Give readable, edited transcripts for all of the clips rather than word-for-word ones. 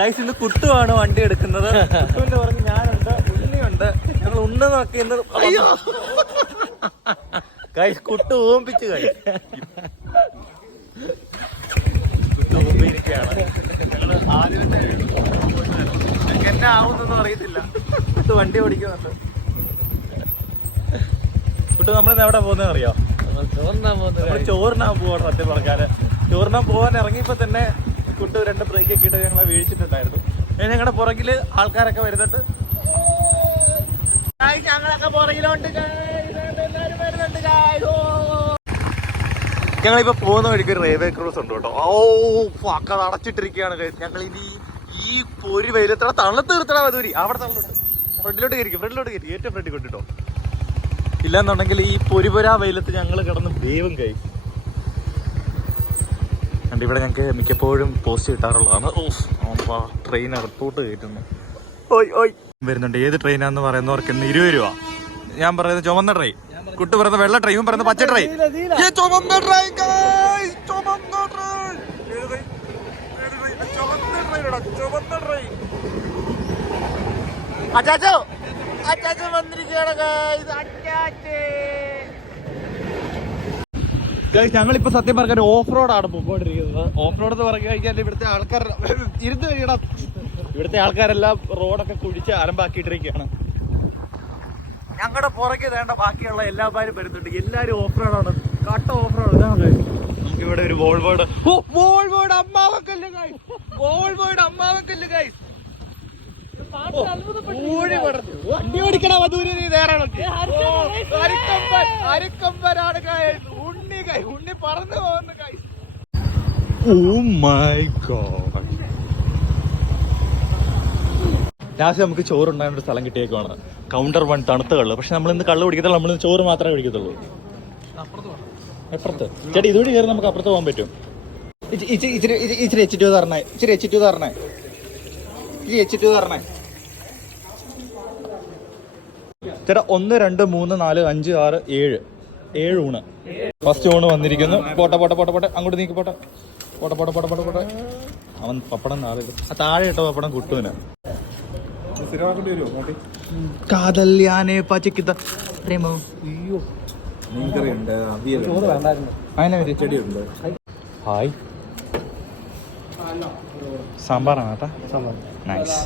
Guys ഇന്ന് കുട്ടുവാണ് വണ്ടി എടുക്കുന്നത്. കുട്ടുവിന്റെ പറഞ്ഞ് ഞാനുണ്ട്, ഉണ്ണിയുണ്ട്, ഞങ്ങൾ ഉണ്ട് നോക്കിയെന്ന്. ഗൈസ് കുട്ടു ഓമ്പിച്ചു. ഗൈസ് കുട്ടു ഓമ്പിയിരിക്കുകയാണ്. ഞങ്ങള് ആദ്യം എന്നെ ആവുന്നൊന്നും അറിയത്തില്ല. കുട്ടു വണ്ടി ഓടിക്കുന്നുണ്ട്. കുട്ടു നമ്മളിന്ന് എവിടെ പോകുന്നത് അറിയോ? ചോറിനാൻ പോവാണ്. സത്യം പറഞ്ഞാല് ചോറിനാൻ പോവാൻ ഇറങ്ങിയപ്പോ തന്നെ കുട്ടു 2 ബ്രേക്ക് ഒക്കെ ഇട്ട് ഞങ്ങളെ വീഴ്ചിട്ടുണ്ടായിരുന്നു. ഞങ്ങളുടെ പുറകില് ആൾക്കാരൊക്കെ വരുന്നുണ്ട്. ഞങ്ങളൊക്കെ പുറകിലുണ്ട്. ഞങ്ങളിപ്പോ പോകുന്ന വഴിക്ക് ഒരു റെയിൽവേ ക്രൂസ് ഉണ്ട് കേട്ടോ. അത് അടച്ചിട്ടിരിക്കുകയാണ്. ഞങ്ങൾ ഇനി ഈ പൊരി വെയിലത്ര തണുത്ത് നിർത്തണം. മധുരി അവിടെ തള്ളുണ്ട്. ഫ്രണ്ടിലോട്ട് കയറി ഏറ്റവും ഫ്രണ്ടിൽ കൊണ്ടിട്ടോ. ഇല്ലാന്നുണ്ടെങ്കിൽ ഈ പൊരിപൊരാ വെയിലത്ത് ഞങ്ങൾ കിടന്ന് വേവും കൈ കണ്ട്. ഇവിടെ ഞങ്ങൾക്ക് മിക്കപ്പോഴും പോസ്റ്റ് കിട്ടാറുള്ളതാണ്. ട്രെയിൻ അകത്തോട്ട് കയറ്റുന്നു. വരുന്നുണ്ട്. ഏത് ട്രെയിനാന്ന് പറയുന്നവർക്ക് ഇന്ന് 20 രൂപ. ഞാൻ പറയുന്നത് ചുമന്ന ട്രെയിൻ, കുട്ടി പറയുന്നത് വെള്ള ട്രെയിൻ, പറയുന്നത് പച്ച ട്രെയിൻ. ചുമന്ന ട്രെയിൻ, ചുമന്ന ട്രെയിൻ. അച്ചാച്ചോ അച്ചാച്ചൻ വന്നിരിക്കുകയാണ്. ഞങ്ങളിപ്പോ സത്യം പറഞ്ഞ ഓഫ് റോഡാണ് പോയിക്കൊണ്ടിരിക്കുന്നത്. ഓഫ് റോഡ് എന്ന് പറഞ്ഞു കഴിഞ്ഞാൽ ഇവിടുത്തെ ആൾക്കാർ ഇരുന്ന് കഴിയണം. ഇവിടുത്തെ ആൾക്കാരെല്ലാം റോഡൊക്കെ കുഴിച്ച് അലമ്പാക്കിയിട്ടിരിക്കുകയാണ്. ഞങ്ങളുടെ പുറകെ വേണ്ട ബാക്കിയുള്ള എല്ലാവരും വരുന്നുണ്ട്. എല്ലാരും ഓഫ് റോഡാണ്, കട്ട ഓഫ് റോഡ്. നമുക്ക് ഇവിടെ ഒരു വോൾവോഡ് അമ്മാവക്കല്ല് ഗൈസ്. വണ്ടി ഓടിക്കണ മധുരി നേരെ അരിക്കമ്പനാണ് ഗൈസ്. ഉണ്ണി പറന്നു പോകുന്നു guys. Oh my god. Last നമുക്ക് ചോറുണ്ടായ ഒരു സ്ഥലം കിട്ടിയേക്കുവാണ്. കൗണ്ടർ 1 തണുത്ത കള്ള്. പക്ഷെ നമ്മൾ ഇന്ന് കള്ള് കുടിക്കത്തുള്ളൂ, നമ്മൾ ചോറ് മാത്രമേ കുടിക്കത്തുള്ളൂ. അപ്പുറത്ത് ചേട്ടാ ഇതുവഴി കയറി നമുക്ക് അപ്പുറത്ത് പോകാൻ പറ്റും. ഇച്ചിരി H2 തരണേ. ചേട്ടാ 1 2 3 4 5 6 7 ഊണ്. ഫസ്റ്റ് ഊണ് വന്നിരിക്കുന്നു. പോട്ടെ അങ്ങോട്ട് നീക്കി പോട്ടെ. അവൻ പപ്പടം താഴെ ഇട്ട പപ്പടം കുട്ടുവിന്. കാതല്യാനെ പച്ചക്കിത്ത പ്രേമോ. ഹായ്, സാമ്പാറാണ് കേട്ടാ. നൈസ്.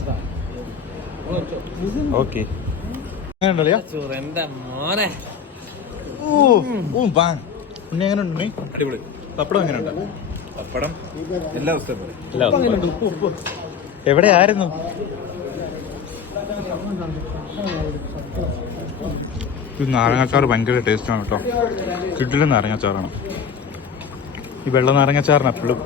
ഓക്കെ, എങ്ങനെയുണ്ടല്ലോ ഉണ്ണി? എങ്ങനെയുണ്ട്? അടിപൊളി. പപ്പടം എങ്ങനെയുണ്ട്? പപ്പടം എല്ലാ ദിവസവും. എവിടെയായിരുന്നു? ഈ നാരങ്ങാച്ചാറ് ഭയങ്കര ടേസ്റ്റാണ് കേട്ടോ. കിട്ടില്ല നാരങ്ങാച്ചാറാണ്. ഈ വെള്ള നാരങ്ങാച്ചാറിന് എപ്പോഴും